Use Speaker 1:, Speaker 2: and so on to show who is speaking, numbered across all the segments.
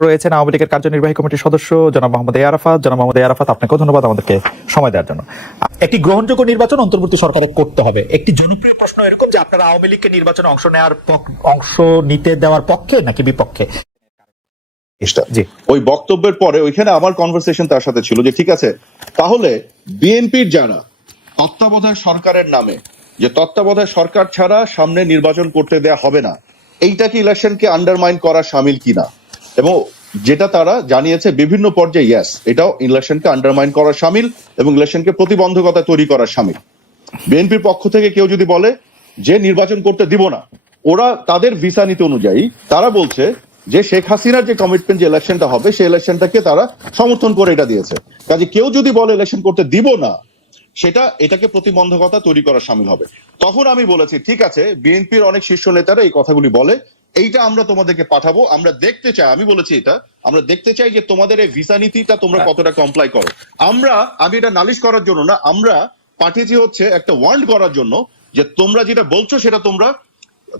Speaker 1: রয়েছেন আওয়ামী লীগের কার্যনির্বাহী কমিটির সদস্য জনাব মোহাম্মদ এ আরাফাত। জনাব মোহাম্মদ এ আরাফাত আপনাকেও ধন্যবাদ আমাদেরকে সময় দেওয়ার জন্য। একটি গ্রহণযোগ্য নির্বাচন অন্তর্বর্তী সরকারে করতে হবে। একটি জনপ্রিয় প্রশ্ন এরকম যে আপনারা আওয়ামী লীগকে নির্বাচনে অংশ নেওয়ার অংশ নিতে দেওয়ার পক্ষে নাকি বিপক্ষে? জি।
Speaker 2: ওই বক্তব্যের পরে ওইখানে আমার কনভারসেশন তার সাথে ছিল যে ঠিক আছে তাহলে বিএনপির যারা তত্ত্বাবধায়ক সরকারের নামে যে তত্ত্বাবধায়ক সরকার ছাড়া সামনে নির্বাচন করতে দেয়া হবে না এইটা কি ইলেকশনকে আন্ডারমাইন করা সামিল কিনা? এবং যেটা তারা জানিয়েছে বিভিন্ন পর্যায়ে ইয়াস এটাও ইলেকশনকে আন্ডারমাইন করা সামিল এবং ইলেকশনকে প্রতিবন্ধকতা তৈরি করা সামিল। বিএনপির পক্ষ থেকে কেউ যদি বলে যে নির্বাচন করতে দিব না, ওরা তাদের ভিসা নীতি অনুযায়ী তারা বলছে যে শেখ হাসিনার যে কমিটমেন্ট যে ইলেকশনটা হবে, সেই ইলেকশনটাকে তারা সমর্থন করে এটা দিয়েছে। কাজে কেউ যদি বলে ইলেকশন করতে দিব না, সেটা, এটাকে প্রতিবন্ধকতা তৈরি করা সামিল হবে। তখন আমি বলেছি, ঠিক আছে, বিএনপির অনেক শীর্ষ নেতারা এই কথাগুলি বলে এইটা আমরা তোমাদেরকে পাঠাবো। আমরা দেখতে চাই আমি বলেছি এটা আমরা দেখতে চাই যে তোমাদের এই ভিসা নীতিটা তোমরা কতটা কমপ্লাই করো। আমরা আমি এটা নালিশ করার জন্য না আমরা পাঠিয়েছি হচ্ছে একটা ওয়ার্ল্ড করার জন্য যে তোমরা যেটা বলছো সেটা তোমরা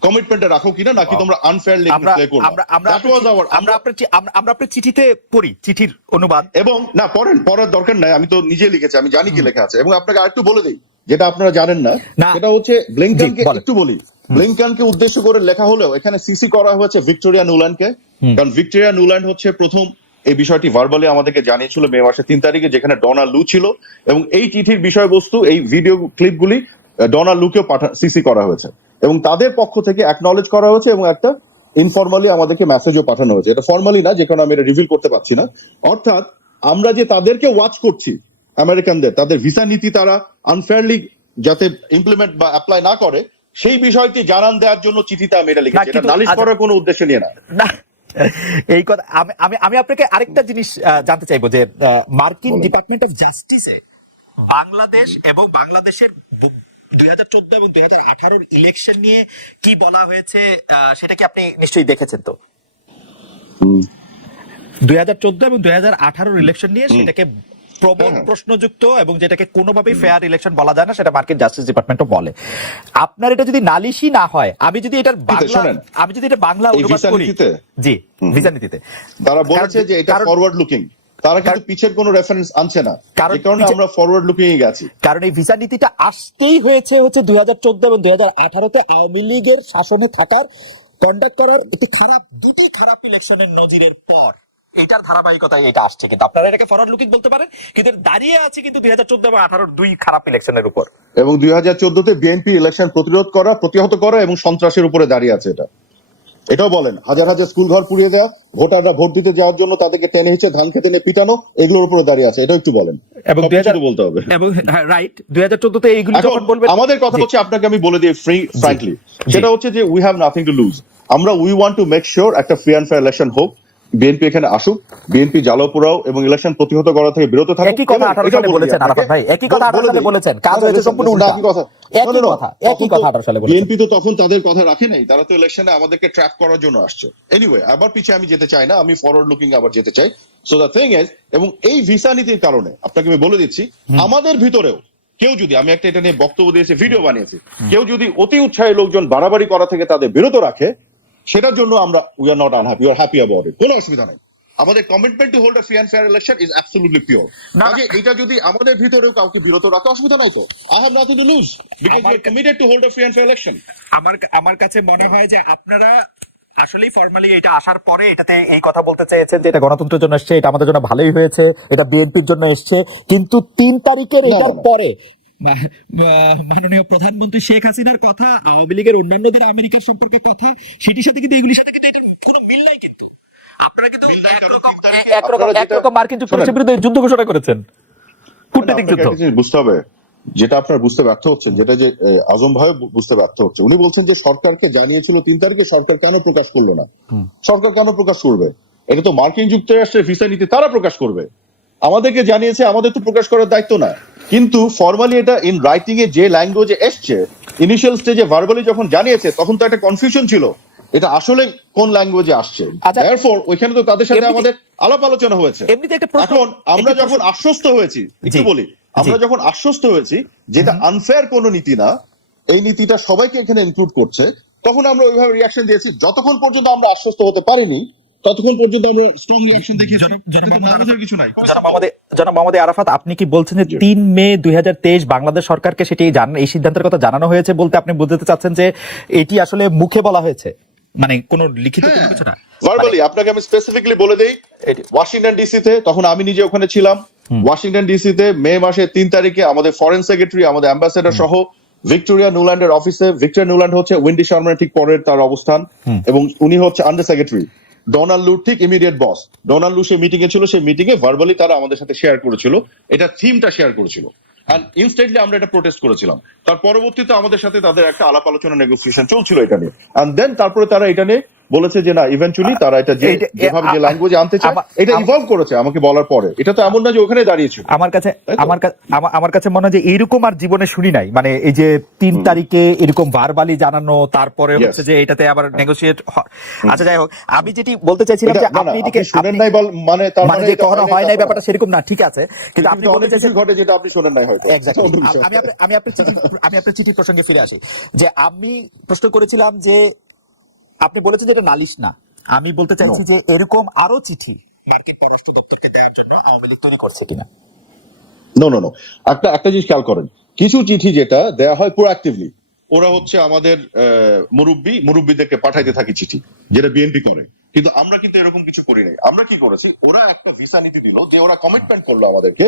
Speaker 2: কমিটমেন্টে রাখো কিনা নাকি তোমরা আনফেয়ারলি প্লে করবে।
Speaker 1: আমরা আমরা আমরা আপনার আমরা- আপনার চিঠিতে পড়ি চিঠির অনুবাদ।
Speaker 2: এবং না পড়েন পড়ার দরকার নাই আমি তো নিজে লিখেছি আমি জানি কি লেখা আছে। এবং আপনাকে আরেকটু বলে দিই যেটা আপনারা জানেন না। সেটা হচ্ছে ব্লিংকানকে একটু বলি। ব্লিংকানকে উদ্দেশ্য করে লেখা হলেও এখানে সিসি করা হয়েছে ভিক্টোরিয়া নুল্যান্ডকে কারণ ভিক্টোরিয়া নুল্যান্ড হচ্ছে প্রথম এই বিষয়টি ভার্বালি আমাদেরকে জানিয়েছিল মে মাসের তিন তারিখে যেখানে ডোনা লু ছিল। এবং এই চিঠির বিষয়বস্তু এই ভিডিও ক্লিপগুলি ডোনা লুকেও পাঠা সিসি করা হয়েছে। এবং তাদের পক্ষ থেকে অ্যাকনলেজ করা হয়েছে এবং একটা ইনফরমালি আমাদেরকে মেসেজও পাঠানো হয়েছে। এটা ফর্মালি না যে কারণে আমি এটা রিভিল করতে পারছি না। অর্থাৎ আমরা যে তাদেরকে ওয়াচ করছি আমেরিকানদের তাদের ভিসা নীতি তারা আনফেয়ারলি যাতে ইমপ্লিমেন্ট বা অ্যাপ্লাই না করে সেই বিষয়টি জানান দেওয়ার জন্য চিঠিতে আমি এটা লিখেছি। এটা নালিশ
Speaker 1: আচ্ছা।
Speaker 2: করার কোনো উদ্দেশ্য নিয়ে না।
Speaker 1: এই কথা আমি আমি আমি আপনাকে আরেকটা জিনিস জানতে চাইব যে মার্কিন ডিপার্টমেন্ট অফ জাস্টিসে বাংলাদেশ এবং বাংলাদেশের দুই হাজার চোদ্দ এবং দুই হাজার আঠারোর ইলেকশন নিয়ে কি বলা হয়েছে সেটা কি আপনি নিশ্চয়ই দেখেছেন তো? দুই হাজার চোদ্দ এবং দুই হাজার আঠারোর ইলেকশন নিয়ে সেটাকে প্রবল
Speaker 2: হ্যাঁ।
Speaker 1: প্রশ্নযুক্ত এবং যেটাকে কোনোভাবেই ফেয়ার ইলেকশন বলা যায় না সেটা মার্কিন জাস্টিস ডিপার্টমেন্টও বলে। আপনার এটা যদি নালিশই না হয় আমি যদি এটার বাংলা। আমি যদি এটা বাংলা অনুবাদ করি জি ভিসা নীতিতে।
Speaker 2: তারা বলেছে যে এটা ফরওয়ার্ড লুকিং তারা কিন্তু পিছের কোনো রেফারেন্স আনছে না।
Speaker 1: কারণ
Speaker 2: কারণে আমরা ফরওয়ার্ড লুকিং এ গেছি
Speaker 1: কারণ এই ভিসা নীতিটা আসতেই হয়েছে হচ্ছে দুই হাজার চোদ্দ এবং দুই হাজার আঠারোতে আওয়ামী লীগের শাসনে থাকার কন্ডাক্ট করার একটি খারাপ দুটি খারাপ ইলেকশনের নজিরের পর। এটার ধারাবাহিকতায় এটা আসছে কিন্তু। আপনারা এটাকে ফরওয়ার্ড লুকিং বলতে পারেন কিন্তু দাঁড়িয়ে আছে কিন্তু দুই হাজার চোদ্দ এবং আঠারোর দুই খারাপ ইলেকশনের উপর।
Speaker 2: এবং দুই হাজার চোদ্দতে বিএনপি ইলেকশন প্রতিরোধ করা প্রতিহত করা এবং সন্ত্রাসের উপরে দাঁড়িয়ে আছে এটা। এটাও বলেন হাজার হাজার স্কুল ঘর পুড়িয়ে দেওয়া ভোটাররা ভোট দিতে যাওয়ার জন্য তাদেরকে টেনে হিচে ধান খেতে নিয়ে পিটানো এগুলোর উপরে দাঁড়িয়ে আছে এটাও একটু বলেন।
Speaker 1: এবং
Speaker 2: সবকিছু
Speaker 1: 2000
Speaker 2: তো বলতে হবে।
Speaker 1: এবং রাইট দুই হাজার চোদ্দতে এইগুলি যখন বলবেন
Speaker 2: আমাদের কথা হচ্ছে আপনাকে আমি বলে দিই ফ্রি ফ্র্যাঙ্কলি। সেটা হচ্ছে যে we have nothing to lose আমরা we want to make sure একটা ফ্রি অ্যান্ড ফেয়ার ইলেকশন হোক। বিএনপি এখানে আসুক বিএনপি জ্বালাও এবং ইলেকশন প্রতিহত করা থেকে বিরত থাকুক।
Speaker 1: একই কথা
Speaker 2: এবং
Speaker 1: 18 সালে বলেছেন আরাফাত ভাই, একই কথা
Speaker 2: বলে
Speaker 1: 18 সালে বলেছেন, কাজ হয়েছে সম্পূর্ণ উল্টা।
Speaker 2: একই কথা।
Speaker 1: একই কথা, একই কথা 18 সালে বলেছেন।
Speaker 2: বিএনপি তো তখন তাদের কথা রাখে নাই তারা তো ইলেকশনে আমাদেরকে ট্র্যাপ করার জন্য আসছে। এনিওয়ে আবার পিছিয়ে আমি যেতে চাই না আমি ফরওয়ার্ড লুকিং আবার যেতে চাই। সো দ্য থিং ইজ এবং এই ভিসা নীতির কারণে আপনাকে আমি বলে দিচ্ছি আমাদের ভিতরেও কেউ যদি আমি একটা এটা নিয়ে বক্তব্য দিয়েছি ভিডিও বানিয়েছি কেউ যদি অতি উৎসাহী লোকজন বাড়াবাড়ি করা থেকে তাদের বিরত রাখে সেটার জন্য আমরা we are not unhappy R happy about it কোনো অসুবিধা নাই। আমাদের commitment to hold a free and fair election is absolutely pure
Speaker 1: না,
Speaker 2: কাজে এটা যদি আমাদের ভিতরেও কাউকে বিরত রাখে অসুবিধা নাই তো। I have nothing to lose because we are committed to hold a free and fair election
Speaker 1: আমার আমার কাছে মনে হয় যে আপনারা আসলেই ফর্মালি এটা আসার পরে এটাতে এই কথা বলতে চেয়েছেন যে এটা গণতন্ত্রের জন্য এসছে এটা আমাদের জন্য ভালোই হয়েছে এটা বিএনপির জন্য এসছে কিন্তু তিন তারিখের এটার পরে মাননীয় প্রধানমন্ত্রী শেখ হাসিনার কথা আওয়ামী লীগের অন্যান্যদের আমেরিকার সম্পর্কে কথা সেটির সাথে কিন্তু এগুলির সাথে কিন্তু কোনো মিল নাই কিন্তু। আপনারা কিন্তু একরকম একরকম
Speaker 2: আপনারা
Speaker 1: একরকম মার্কিন যুক্তরাষ্ট্রের বিরুদ্ধে যুদ্ধ ঘোষণা করেছেন। কূটনৈতিক যুদ্ধ।
Speaker 2: বুঝতে হবে যেটা আপনার বুঝতে ব্যর্থ হচ্ছেন যেটা যে আজম ভাই বুঝতে ব্যর্থ হচ্ছে। উনি বলছেন যে সরকারকে জানিয়েছিল তিন তারিখে সরকার কেন প্রকাশ করল না? সরকার কেন প্রকাশ করবে? এটা তো মার্কিন যুক্তরাষ্ট্রের ভিসা নীতি তারা প্রকাশ করবে। আমাদেরকে জানিয়েছে আমাদের তো প্রকাশ করার দায়িত্ব না। কিন্তু ফর্মালি এটা ইন রাইটিং এ যে ল্যাঙ্গুয়েজে এসছে ইনিশিয়াল স্টেজে ভার্বালি যখন জানিয়েছে তখন তো একটা কনফিউশন ছিল এটা আসলে কোন ল্যাঙ্গুয়েজে আসছে।
Speaker 1: আচ্ছা।
Speaker 2: Therefore, ওইখানে তো তাদের সাথে আমাদের আলাপ আলোচনা হয়েছে। এখন আমরা যখন আশ্বস্ত হয়েছি একটু বলি আমরা যখন আশ্বস্ত হয়েছি যেটা আনফেয়ার কোনো নীতি না এই নীতিটা সবাইকে এখানে ইনক্লুড করছে তখন আমরা ওইভাবে রিয়াকশন দিয়েছি যতক্ষণ পর্যন্ত আমরা আশ্বস্ত হতে পারিনি ততক্ষণ পর্যন্ত আমরা স্ট্রং
Speaker 1: মোহাম্মদ
Speaker 2: নারাজের কিছু নাই।
Speaker 1: জনাব মোহাম্মদ আরাফাত আপনি কি বলছেন যে তিন মে দুই হাজার তেইশ বাংলাদেশ সরকারকে সেটি জান এই সিদ্ধান্তের কথা জানানো হয়েছে বলতে আপনি বুঝতে চাচ্ছেন যে এটি আসলে মুখে বলা হয়েছে? মানে কোনো লিখিত কিছু না?
Speaker 2: ভার্বালি আপনাকে আমি স্পেসিফিকলি বলে দেই
Speaker 1: এটি-
Speaker 2: ওয়াশিংটন ডিসিতে তখন আমি নিজে ওখানে ছিলাম। ওয়াশিংটন ডিসিতে মে মাসের তিন তারিখে আমাদের ফরেন সেক্রেটারি আমাদের অ্যাম্বাসেডর সহ ভিক্টোরিয়া নিউল্যান্ডের অফিসে ভিক্টোরিয়া নিউল্যান্ড হচ্ছে উইন্ডি শর্মার ঠিক পরের তার অবস্থান। এবং উনি হচ্ছে আন্ডার সেক্রেটারি ডোনাল্ড লুর ঠিক ইমিডিয়েট বস ডোনাল্ড লু সে মিটিং এ ছিল, সেই মিটিং এ ভার্বালি তারা আমাদের সাথে শেয়ার করেছিল। এটা থিমটা শেয়ার করেছিল। অ্যান্ড ইনস্ট্যান্টলি আমরা এটা প্রোটেস্ট করেছিলাম। তার পরবর্তীতে আমাদের সাথে তাদের একটা আলাপ আলোচনা নেগোসিয়েশন চলছিল এটা নিয়ে। অ্যান্ড দেন তারপরে তারা এটা নিয়ে বলেছে যে না ইভেন্চুয়ালি তারা এটা যে যেভাবে যে ল্যাঙ্গুয়েজ আনতে চায় এটা ইভলভ করেছে আমাকে বলার পরে। এটা তো এমন না যে ওখানে দাঁড়িয়েছিল।
Speaker 1: আমার কাছে আমার আমার কাছে মনে হয় যে এইরকম আর জীবনে শুনি নাই। মানে এই যে তিন তারিখে এরকম ভারবালি জানানো তারপরে হচ্ছে যে এটাতে আবার নেগোসিয়েট আচ্ছা যাই হোক আমি যেটি বলতে চাইছিলাম যে আপনি এটিকে
Speaker 2: শুনেন নাই বল মানে তার
Speaker 1: মানে
Speaker 2: মানে
Speaker 1: যে কখনো
Speaker 2: হয়
Speaker 1: হয় নাই ব্যাপারটা সেরকম না ঠিক আছে। কিন্তু আপনি বলতে চাইছেন
Speaker 2: ঘটে যেটা আপনি শোনেন নাই হয়তো।
Speaker 1: আমি আমি আপনার চিঠি আমি আপনার চিঠির প্রসঙ্গে ফিরে আসি। যে আমি প্রশ্ন করেছিলাম যে আপনি বলেছেন যে এটা নালিশ না। আমি বলতে চাইছি যে এরকম আরও চিঠি মার্কিন পররাষ্ট্র দপ্তরকে দেওয়ার জন্য আওয়ামী লীগ তৈরি করছে কিনা।
Speaker 2: নো নো নো একটা একটা জিনিস খেয়াল করেন। কিছু চিঠি যেটা দেয়া হয় প্রোঅ্যাক্টিভলি ওরা হচ্ছে আমাদের মুরব্বী মুরব্বীদেরকে পাঠাইতে থাকি চিঠি যেটা বিএনপি করে। কিন্তু আমরা কিন্তু এরকম কিছু করি নাই। আমরা কি করেছি? ওরা একটা ভিসা নীতি দিল যে ওরা কমিটমেন্ট করল আমাদেরকে।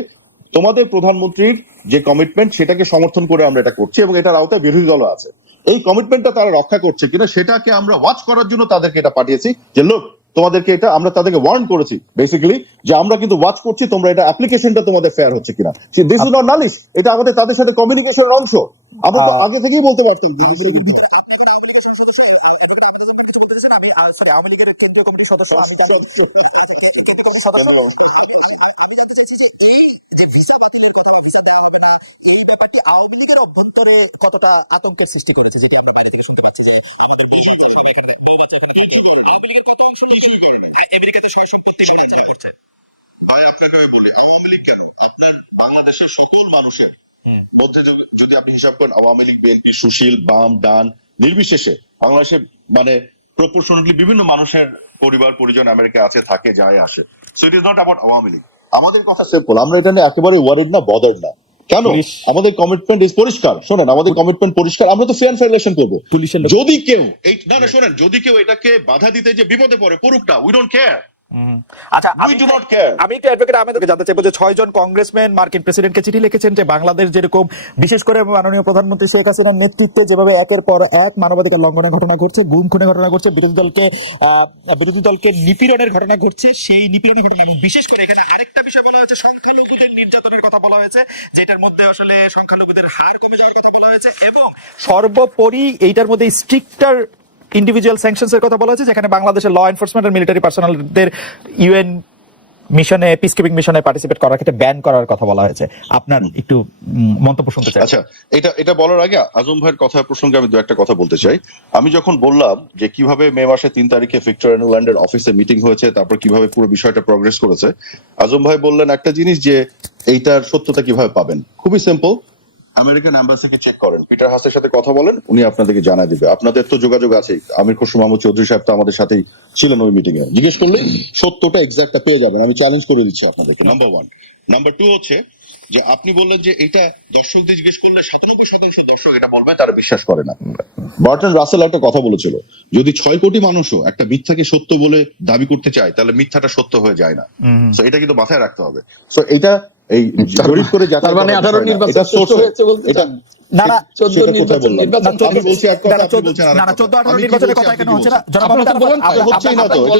Speaker 2: তোমাদের প্রধানমন্ত্রীর যে কমিটমেন্ট সেটাকে সমর্থন করে আমরা এটা করছি এবং এটার আওতায় বিরোধী দল আছে। এই কমিটমেন্টটা তারা রক্ষা করছে কিনা সেটাকে আমরা ওয়াচ করার জন্য তাদেরকে এটা পাঠিয়েছি যে লোক তোমাদেরকে এটা, আমরা তাদেরকে ওয়ার্ন করেছি বেসিক্যালি যে আমরা কিন্তু ওয়াচ করছি, তোমরা এটা অ্যাপ্লিকেশনটা তোমাদের ফেয়ার হচ্ছে কিনা। দিস ইজ নট নালিশ এটা আমাদের, তাদের সাথে কমিউনিকেশনের অংশ। আমরা তো আগে থেকেই বলতে পারতাম
Speaker 1: সদস্য আমি জানি- সদস্য এই যে ভিসা বাতিলের কথা ভিসা দেওয়া হবে না, এই ব্যাপারটি আওয়ামী লীগের অভ্যন্তরে কতটা আতঙ্কের সৃষ্টি করেছে যেটি
Speaker 2: আপনাকে আমি বাংলাদেশের সুশীল বাম ডান নির্বিশেষে বাংলাদেশে মানে প্রপোর্শনালি বিভিন্ন মানুষের পরিবার পরিজন আমেরিকা আছে থাকে যায় আসে। So it is not about Awami League. আমাদের কথা সিম্পল আমরা এটা নিয়ে একেবারে ওয়ারিড না বদার না। কেন? আমাদের কমিটমেন্ট ইজ পরিষ্কার। শোনেন আমাদের কমিটমেন্ট পরিষ্কার। আমরা তো ফেয়ার ফেয়ার ইলেকশন করব যদি কেউ এই না না শোনেন যদি কেউ এটাকে বাধা দিতে যে বিপদে পড়ে পড়ুকটা উই ডোন্ট কেয়ার
Speaker 1: আচ্ছা আমি. আমি একটু অ্যাডভোকেট আহমেদকে জানতে চাইব যে ছয় কংগ্রেসম্যান মার্কিন প্রেসিডেন্টকে চিঠি লিখেছেন যে বাংলাদেশ যেরকম বিশেষ করে মাননীয় প্রধানমন্ত্রী শেখ হাসিনার নেতৃত্বে যেভাবে একের পর এক মানবাধিকার লঙ্ঘনের ঘটনা ঘটছে গুম খুনের ঘটনা ঘটছে বিরোধী দলকে বিরোধী দলকে নিপীড়নের ঘটনা ঘটছে সেই নিপীড়নের ঘটনা বিশেষ করে এখানে আরেকটা বিষয় বলা হয়েছে সংখ্যালঘুদের নির্যাতনের কথা বলা হয়েছে যেটার মধ্যে আসলে সংখ্যালঘুদের হার কমে যাওয়ার কথা বলা হয়েছে এবং সর্বোপরি এইটার মধ্যে স্ট্রিক্টার ইন্ডিভিজুয়াল স্যাংশনস এর কথা বলা হয়েছে যেখানে বাংলাদেশের ল এনফোর্সমেন্ট আর মিলিটারি পার্সোনালদের ইউএন মিশনে পিসকিপিং মিশনে পার্টিসিপেট করার ক্ষেত্রে ব্যান করার কথা বলা হয়েছে। আপনার একটু মন্তব্য শুনতে চাই।
Speaker 2: আচ্ছা এটা এটা বলার আগে আজম ভাইয়ের কথা প্রসঙ্গে আমি দু একটা কথা বলতে চাই। আমি যখন বললাম যে কীভাবে মে মাসে তিন তারিখে ভিক্টোরিয়া নিউল্যান্ডের অফিসে মিটিং হয়েছে তারপর কীভাবে পুরো বিষয়টা প্রগ্রেস করেছে আজম ভাই বললেন একটা জিনিস যে এইটার সত্যতা কীভাবে পাবেন? খুবই সিম্পল আমেরিকান অ্যাম্বাসিকে চেক করেন। পিটার হাসের সাথে কথা বলেন, উনি আপনাদেরকে জানাই দিবে। আপনাদের তো যোগাযোগ আছে আমির খসরু মাহমুদ চৌধুরী সাহেব তো আমাদের সাথেই ছিলেন ওই মিটিং এ। জিজ্ঞেস করলে সত্যটা এক্সাক্টটা পেয়ে যাবেন। আমি চ্যালেঞ্জ করে দিচ্ছি আপনাদেরকে নাম্বার ওয়ান নাম্বার টু হচ্ছে যে আপনি বললেন যে এটা দর্শকদের জিজ্ঞেস করলে সাতানব্বই শতাংশ দর্শক এটা বলবে তারা বিশ্বাস করে না। বার্টন রাসেল একটা কথা বলেছিল যদি ছয় কোটি মানুষও একটা মিথ্যাকে সত্য বলে দাবি করতে চায় তাহলে মিথ্যাটা সত্য হয়ে যায় না। তো এটা কিন্তু মাথায় রাখতে হবে। তো এটা এই জরিপ করে
Speaker 3: যাতায়াত মানে
Speaker 2: করার
Speaker 3: আঠারো
Speaker 2: সোর্স হয়েছে
Speaker 3: নির্বাচন
Speaker 2: এটা
Speaker 3: নির্বাচন? নির্বাচন।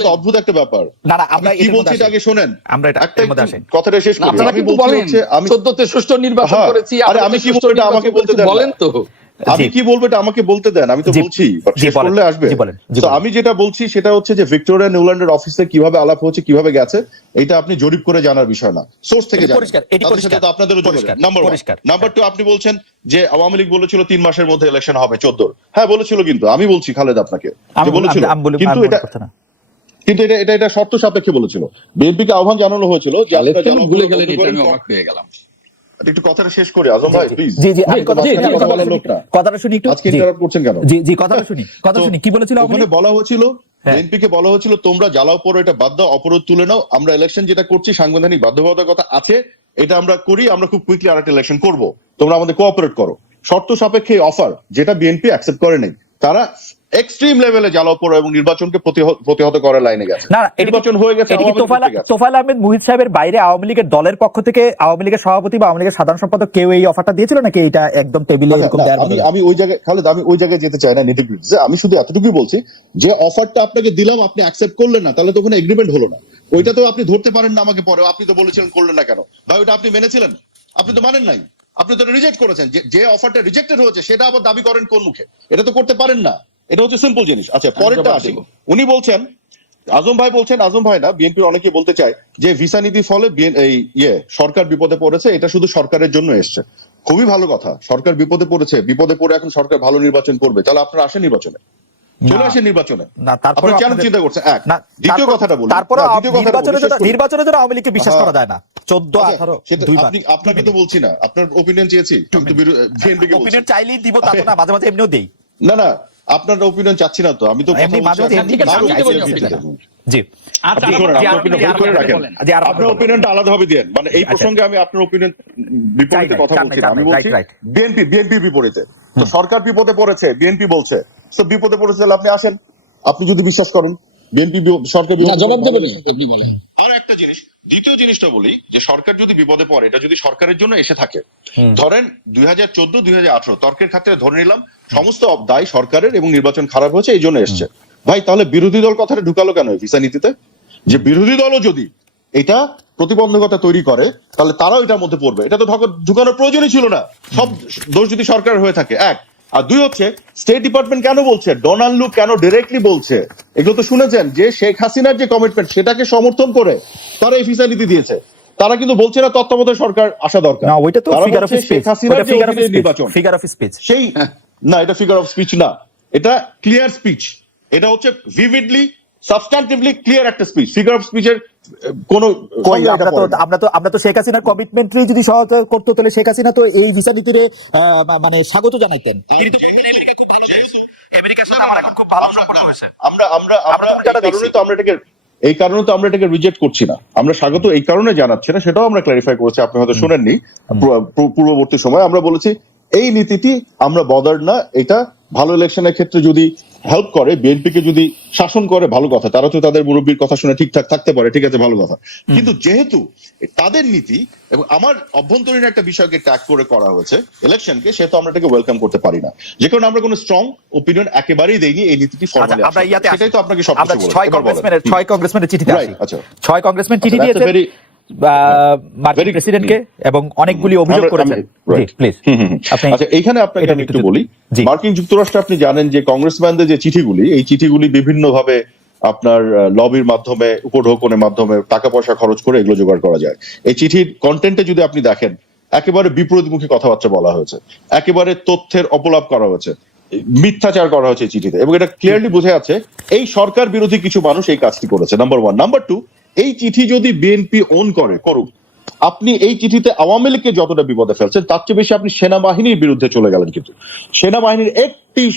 Speaker 2: অদ্ভুত একটা ব্যাপার। আগে শোনেন?
Speaker 1: আমরা।
Speaker 2: কথাটা শেষ আমি
Speaker 3: সুষ্ঠু নির্বাচন
Speaker 2: হ্যাঁ,
Speaker 3: করেছি
Speaker 2: আমি কি আমাকে বলতে
Speaker 3: বলেন তো।
Speaker 2: আমি কি বলব এটা আমাকে বলতে দেন আমি তো বলছি শেষ করলে আসবে।
Speaker 1: জি, বলেন। জি,
Speaker 2: তো আমি যেটা বলছি সেটা হচ্ছে যে ভিক্টোরিয়া নিউল্যান্ডের অফিসে কীভাবে আলাপ হচ্ছে কীভাবে গেছে এটা আপনি জরিপ করে জানার বিষয় না। সোর্স থেকে জানেন।
Speaker 1: পরিষ্কার, এটি
Speaker 2: তাদের সাথে
Speaker 1: পরিষ্কার।
Speaker 2: তো আপনাদেরও নাম্বার নাম্বার টু আপনি বলছেন যে আওয়ামী লীগ বলেছিল তিন মাসের মধ্যে ইলেকশন হবে চোদ্দ হ্যাঁ বলেছিল কিন্তু আমি বলছি খালেদ আপনাকে বলেছিল। কিন্তু এটা। কিন্তু এটা এটা এটা শর্ত সাপেক্ষে বলেছিল। বিএনপিকে আহ্বান জানানো হয়েছিল যে
Speaker 3: ভুলে গেলেন এটা আমি অবাক হয়ে গেলাম।
Speaker 2: একটু কথাটা শেষ করি। আজম ভাই প্লিজ
Speaker 1: জি জি আমি কথা
Speaker 3: জি,
Speaker 1: শুনি,
Speaker 3: জি,
Speaker 1: আমি
Speaker 2: কথা
Speaker 1: কথাটা শুনি।
Speaker 2: লোক না।
Speaker 1: কথাটা শুনি। একটু
Speaker 2: আজকে ইন্টারাপ্ট করছেন কেন?
Speaker 1: জি জি কথাটা শুনি কথা শুনি। কি বলেছিল
Speaker 2: ওখানে বলা হয়েছিল
Speaker 1: হ্যাঁ।
Speaker 2: বিএনপি কে বলা হয়েছিল তোমরা জ্বালাও পড়ো এটা বাদ দাও অপরাধ তুলে নাও আমরা ইলেকশন যেটা করছি সাংবিধানিক বাধ্যবাধকতা আছে এটা আমরা করি আমরা খুব কুইকলি আরেকটা ইলেকশন করব। তোমরা আমাদের কোঅপারেট করো। শর্ত সাপেক্ষে অফার যেটা বিএনপি অ্যাকসেপ্ট করে নাই। তারা এক্সট্রিম লেভেলে জ্বালাও পড়ো এবং নির্বাচনকে প্রতিহ- প্রতিহত করার লাইনে গেছে।
Speaker 1: না
Speaker 2: নির্বাচন হয়ে গেছে।
Speaker 1: তোফায়েল আহমেদ মুহিত সাহেবের বাইরে আওয়ামী লীগের দলের পক্ষ থেকে আওয়ামী লীগের সভাপতি বা আওয়ামী লীগের সাধারণ সম্পাদক কেউ এই অফারটা দিয়েছিল নাকি এটা একদম টেবিলে এরকম দেওয়ার
Speaker 2: আমি আমি ওই জায়গায় খালেদ আমি ওই জায়গায় যেতে চাই না নিটিগ্রিটিসে আমি শুধু এতটুকুই বলছি যে অফারটা আপনাকে দিলাম আপনি অ্যাকসেপ্ট করলেন না তাহলে তো কোনো এগ্রিমেন্ট হলো না। ওইটা তো আপনি ধরতে পারেন না আমাকে পরে আপনি তো বলেছিলেন করলেন না কেন? ভাই ওটা আপনি মেনেছিলেন? আপনি তো মানেন নাই। আপনি তো রিজেক্ট করেছেন। যে- অফারটা রিজেক্টেড হয়েছে সেটা আবার দাবি করেন কোন মুখে? এটা তো করতে পারেন না। এটা হচ্ছে সিম্পল জিনিস। আচ্ছা পরেরটা আসি। উনি বলছেন আজম ভাই বলছেন আজম ভাই না বিএনপির অনেকে বলতে চায় যে ভিসা নীতির ফলে এই ইয়ে সরকার বিপদে পড়েছে এটা শুধু সরকারের জন্য এসছে। খুবই ভালো কথা। সরকার বিপদে পড়েছে বিপদে পড়ে এখন সরকার ভালো নির্বাচন করবে। তাহলে আপনারা আসেন নির্বাচনে। চলে আসে নির্বাচনে।
Speaker 1: না তারপরে
Speaker 2: কেন চিন্তা করছে এক দ্বিতীয় কথাটা বলি
Speaker 1: তারপরে নির্বাচনে নির্বাচনে আওয়ামী লীগকে বিশ্বাস
Speaker 2: হ্যাঁ।
Speaker 1: করা যায় না চোদ্দ
Speaker 2: আচ্ছা,
Speaker 1: আঠারো
Speaker 2: আপনাকে তো বলছি না। আপনার ওপিনিয়ন চেয়েছি। কিন্তু বিএনপি কে
Speaker 1: ওপিনিয়ন চাইলেই দিব তা না মাঝে মাঝে এমনিও দেই।
Speaker 2: না না আপনার ওপিনিয়ন চাচ্ছি না তো। আমি তো
Speaker 1: জি।
Speaker 2: আপনার ওপিনিয়নটা দেন মানে এই। প্রসঙ্গে আমি আপনার ওপিনিয়ন বিপরীতে কথা বলছি আমি বলছি. বিএনপি বিপরীতে। তো সরকার বিপদে পড়েছে বিএনপি বলছে। তো বিপদে পড়েছে তাহলে আপনি আসেন। আপনি যদি বিশ্বাস করেন বিএনপি সরকার
Speaker 3: জবাব দেবেন আপনি বলেন।
Speaker 2: আর একটা জিনিস দ্বিতীয় জিনিসটা বলি যে সরকার যদি বিপদে পড়ে এটা যদি সরকারের জন্য এসে থাকে। ধরেন দুই হাজার চোদ্দ দুই হাজার আঠারো তর্কের ক্ষেত্রে ধরে নিলাম সমস্ত দায় সরকারের এবং নির্বাচন খারাপ হয়েছে এই জন্য এসছে। ভাই তাহলে বিরোধী দল কথাটা ঢুকালো কেন ভিসা নীতিতে? যে বিরোধী দলও যদি এটা প্রতিবন্ধকতা তৈরি করে তাহলে তারাও এটার মধ্যে পড়বে। এটা তো ঢোকা- ঢুকানোর প্রয়োজনই ছিল না। সব দোষ যদি সরকার হয়ে থাকে। এক। আর দুই হচ্ছে স্টেট ডিপার্টমেন্ট কেন বলছে? ডোনাল্ড লু কেন ডিরেক্টলি বলছে? এগুলো তো শুনেছেন যে শেখ হাসিনার যে কমিটমেন্ট সেটাকে সমর্থন করে তারা এই ভিসা নীতি দিয়েছে। তারা কিন্তু বলছে না তত্ত্বাবধায়ক সরকার আসা দরকার।
Speaker 1: না ওইটা তো figure of speech figure of speech
Speaker 2: সেই না এটা ফিগার অফ স্পিচ না। এটা ক্লিয়ার স্পিচ এটা হচ্ছে ভিভিডলি সাবস্টান্টিভলি ক্লিয়ার একটা স্পিচ ফিগার অফ স্পিচের কোন
Speaker 1: কই আমরা তো আমরা তো আমরা তো শেখ হাসিনার কমিটমেন্টই যদি সহায়তা করতো তাহলে শেখ হাসিনা তো এই ভিসা নীতিরে মানে স্বাগত জানাইতেন। আমেরিকার সাথে আমার এখন খুব ভালো সম্পর্ক হয়েছে।
Speaker 2: আমরা আমরা আমরা
Speaker 1: আমরা তো
Speaker 2: আমরা এটাকে এই কারণে তো আমরা এটাকে রিজেক্ট করছি না। আমরা স্বাগত এই কারণে জানাচ্ছি না সেটাও আমরা ক্লারিফাই করেছি আপনি হয়তো শুনেননি। পূর্ব- পূর্ব- পূর্ববর্তী সময় আমরা বলেছি এই নীতিটি আমরা বদার না এটা ভালো ইলেকশনের ক্ষেত্রে যদি হেল্প করে বিএনপি কে যদি শাসন করে ভালো কথা। তারা তো তাদের মুরব্বীর কথা শুনে ঠিকঠাক থাকতে পারে ঠিক আছে ভালো কথা। কিন্তু যেহেতু তাদের নীতি এবং আমার অভ্যন্তরীণ একটা বিষয়কে ট্যাগ করে করা হয়েছে ইলেকশনকে সেহেতু আমরা এটাকে ওয়েলকাম করতে পারি না। যে কারণে আমরা কোনো স্ট্রং ওপিনিয়ন একেবারেই দেইনি এই নীতিটি
Speaker 1: আচ্ছা
Speaker 2: ফর্মালি
Speaker 1: আমরা ইয়াতে
Speaker 2: সেটাই তো আপনাকে সব কিছু
Speaker 1: ছয়
Speaker 2: বলে
Speaker 1: কংগ্রেসম্যানের ছয় কংগ্রেসম্যানের চিঠিতে
Speaker 2: আচ্ছা।
Speaker 1: ছয় কংগ্রেসম্যান চিঠি
Speaker 2: আচ্ছা,
Speaker 1: মার্কিন প্রেসিডেন্টকে এবং অনেকগুলি অভিযোগ করেছেন। প্লিজ
Speaker 2: আচ্ছা এইখানে আপনাকে আমি
Speaker 1: একটু
Speaker 2: বলি। মার্কিন যুক্তরাষ্ট্রে আপনি জানেন যে কংগ্রেসম্যানদের যে চিঠিগুলি এই চিঠিগুলি বিভিন্ন ভাবে আপনার লবির মাধ্যমে উপঢৌকনের মাধ্যমে টাকা পয়সা খরচ করে এগুলো জোগাড় করা যায়। এই চিঠির কন্টেন্টে যদি আপনি দেখেন একেবারে বিপরীতমুখী কথাবার্তা বলা হয়েছে। একেবারে তথ্যের অপলাপ করা হয়েছে। মিথ্যাচার করা হয়েছে চিঠিতে। এবং এটা ক্লিয়ারলি বোঝা যাচ্ছে এই সরকার বিরোধী কিছু মানুষ এই কাজটি করেছে নাম্বার ওয়ান নাম্বার টু এই চিঠি যদি বিএনপি ওন করে করুক আপনি এই চিঠিতে আওয়ামী লীগকে যতটা বিপদে ফেলছেন তার চেয়ে বেশি আপনি সেনাবাহিনীর বিরুদ্ধে চলে গেলেন কিন্তু। সেনাবাহিনীর একটি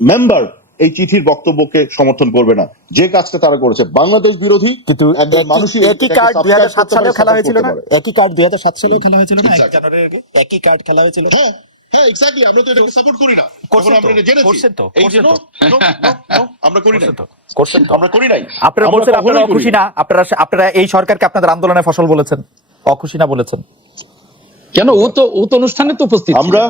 Speaker 2: মেম্বার এই চিঠির বক্তব্যকে সমর্থন করবে না। যে কাজটা তারা করেছে বাংলাদেশ বিরোধী
Speaker 1: কিন্তু একই-
Speaker 2: মানুষই
Speaker 1: একই কার্ড দুই হাজার সাত সালেও খেলা হয়েছিল না? একই কার্ড দুই হাজার সাত সালেও খেলা হয়েছিল না? জানুয়ারির আগে একই কার্ড খেলা হয়েছিল?
Speaker 2: হ্যাঁ। হ্যাঁ এক্স্যাক্টলি আমরা তো এটাকে সাপোর্ট করি না। তখন আমরা এটা জেনেছি।
Speaker 1: করছেন তো,
Speaker 2: এই জন্য আমরা করি না
Speaker 1: করছেন তো,
Speaker 2: আমরা করি নাই।
Speaker 1: আপনারা বলছেন আপনারা অখুশি না। আপনারা আপনারা এই সরকারকে আপনাদের আন্দোলনে ফসল বলেছেন। অখুশি না বলেছেন।
Speaker 3: কেন? ও তো ও তো অনুষ্ঠানে তো উপস্থিত
Speaker 2: আমরা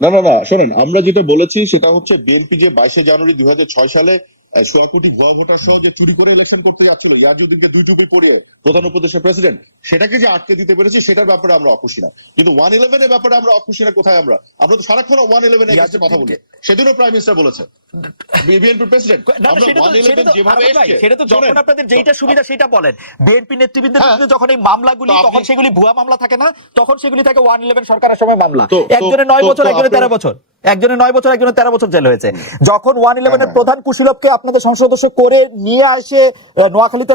Speaker 2: না না না শোনেন আমরা যেটা বলেছি সেটা হচ্ছে বিএনপি যে বাইশে জানুয়ারি দু হাজার ছয় সালে সোয়া কোটি ভুয়া ভোটার সহ যে চুরি করে ইলেকশন করতে যাচ্ছিল ইয়াজুদ্দিনকে দুই টুপি পরিয়ে প্রধান উপদেশের প্রেসিডেন্ট সেটাকে যে আটকে দিতে পেরেছি সেটার ব্যাপারে আমরা অখুশি না। কিন্তু ওয়ান ইলেভেনের ব্যাপারে আমরা অখুশি না কোথায় আমরা? আমরা তো সারাক্ষণ ওয়ান ইলেভেন এগেন্স্টে কথা বলি। সেদিনও প্রাইম মিনিস্টার বলেছে। বিএনপির প্রেসিডেন্ট
Speaker 1: সেটা তো-
Speaker 2: ইলেভেন
Speaker 1: যখন আপনাদের যেইটা সুবিধা সেটা বলেন। বিএনপি নেতৃবৃন্দের
Speaker 2: হ্যাঁ।
Speaker 1: বিরুদ্ধে যখন এই মামলাগুলি তখন সেগুলি ভুয়া মামলা থাকে না তখন সেগুলি থাকে ওয়ান ইলেভেন সরকারের সময় মামলা। একজনের নয় বছর একজনের তেরো বছর। একজনের নয় বছর একজনের তেরো বছর জেল হয়েছে যখন ওয়ান ইলেভেনের
Speaker 2: হ্যাঁ।
Speaker 1: প্রধান কুশীলবকে আপনাদের সংসদ সদস্য করে নিয়ে আসে নোয়াখালীতে